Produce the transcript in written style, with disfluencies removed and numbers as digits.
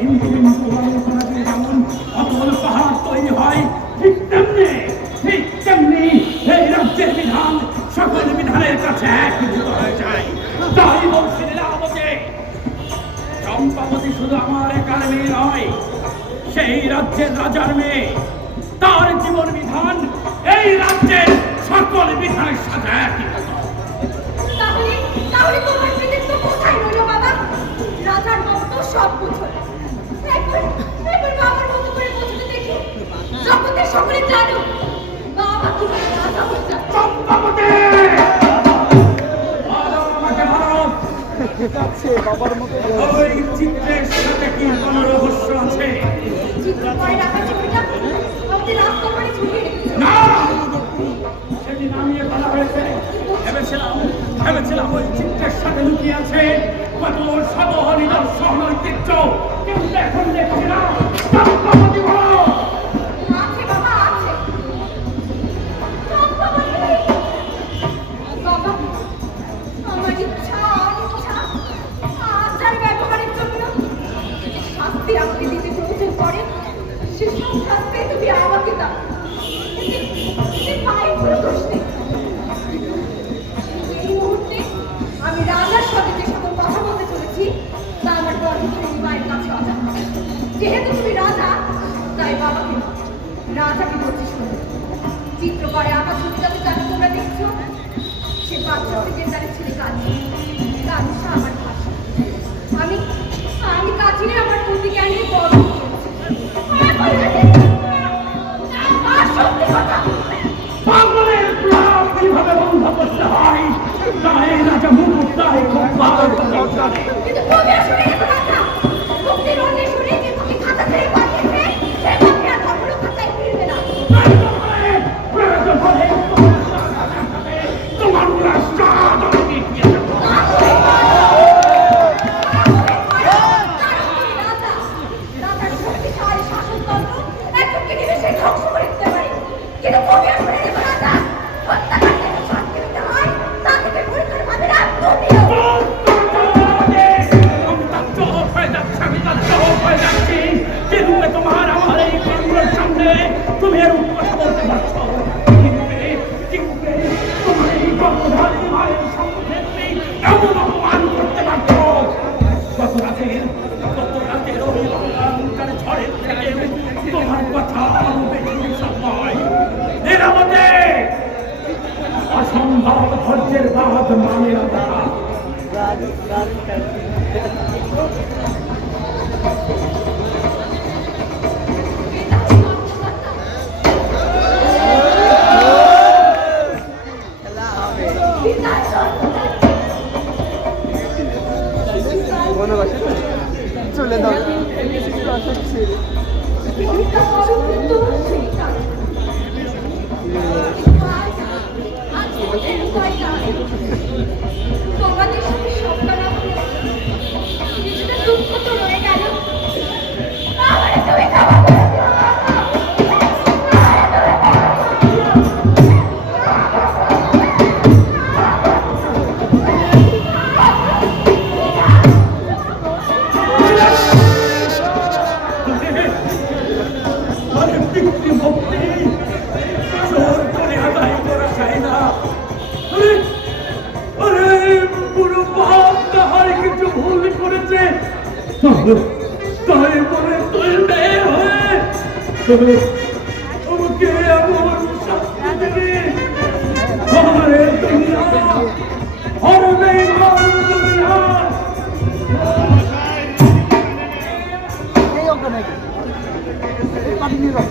হিন্দু বিন্দু যেমন অতল পাহাড় তৈরি হয়, ঠিক তেমনি এই রাজ্যের বিধান সকল বিধানের কাছে একীভূত হয়ে যায়। তাই বলছি লীলাবতী, চম্পাবতী শুধু আমার একার মেয়ে নয়, সেই রাজ্যের রাজার মেয়ে। তার জীবন বিধান এই রাজ্যের সকল বিধানের সাথে একীভূত। তাহলে তোমার কৃতিত্ব কোথায় রইল বাবা? রাজার মত সব বুঝো, একবার বাবার মতো করে বোঝাতে দেখি। জগতের সকলে জানো বাবা কিভাবে রাজা হয়ে যায়। চম্পাবতী, আমাকে বলো, বাবার মতো ওই চিত্রের সাথে কি কোনো রহস্য আছে? চিত্র করে রাখা ছবিটা আমাদের রাজকুমারী ছুটিয়ে রেখেছে। না, সেদিন নামিয়ে বলা হয়েছে। ভেবেছিলাম ওই চিত্রের সাথে লুকিয়ে আছে কত শত নিদর্শন ঐতিহ্য, কিন্তু এখন দেখছি না। চম্পাবতী বলো। আছে বাবা, আছে। বাবা, আমার ইচ্ছা অনিচ্ছা আচার ব্যবহারের জন্য যে শাস্তি আমাকে দিতে প্রয়োজন পড়ে, সেসব শাস্তি তুমি আমাকে দাও। এতে মায়ের কোনো দোষ নেই। এই মুহূর্তে আমি রাজার সাথে যে সকল কথা বলতে চলেছি তা আমার গর্ভবতী মায়ের কাছে অজানা। যেহেতু তুমি রাজা, তাই বাবাকে দাও। রাজাকে বলছি শুনুন, চিত্রকরে আঁকা ছবিটাতে যাকে তোমরা দেখছো, সে বাচ্চা সেকেন্ডারের ছেলে কাজী। কাজটা আমার ভাষা। আমি কাজীরে আমার প্রতি জ্ঞানে বড় সত্যি কথা। পাগলের প্রাণ কিভাবে বন্ধ করতে হয় তাই রাজা মুকুটটাই খুব ভালো জানে। কিন্তু তুমি আসলে এত কথা মুক্তির অন্বেষণে যে তুমি খাতা ছেড়ে পাঠিয়েছে, সে মুক্তি আর কখনো খাতায় ফিরবে না। প্রয়োজন হলে তোমার রাষ্ট্র দিয়ে দেবো। রাজার শক্তিশালী শাসনতন্ত্র একজনকে নিমেষে ধ্বংস করে দিতে পারে, কিন্তু তুমি আসলে এত রাজা হত্যাকাণ্ডের শাস্তি দিতে হয়, তা থেকে পরিকল্পনাভাবে রাগ করতেও। তোমার আমার এই কর্মের সামনে তুমি এর কথা বলতে পারছো, তোমার এই গর্ভধারী মায়ের সামনে এমন অপমান করতে পারছো। গত রাতের ওই অলঙ্কার ঝড়ের থেকে তোমার কথা বেশি সময় লীলাবতী, অসম্ভব ধৈর্যের বাদ মানের কথা। চলে দাও। তোমাদের সাথে সবটা কিছুটা দুঃখ তো রয়ে গেল। আমারে তুমি ক্ষমা করে দিও। তাই বলে তুই মেয়ে হয়ে আমাকে এমন শাস্তি দেবে? আরে দুনিয়া, আরে বেঈমান দুনিয়া। এই অঙ্ক নাকি এই পানি নিয়ে যাও।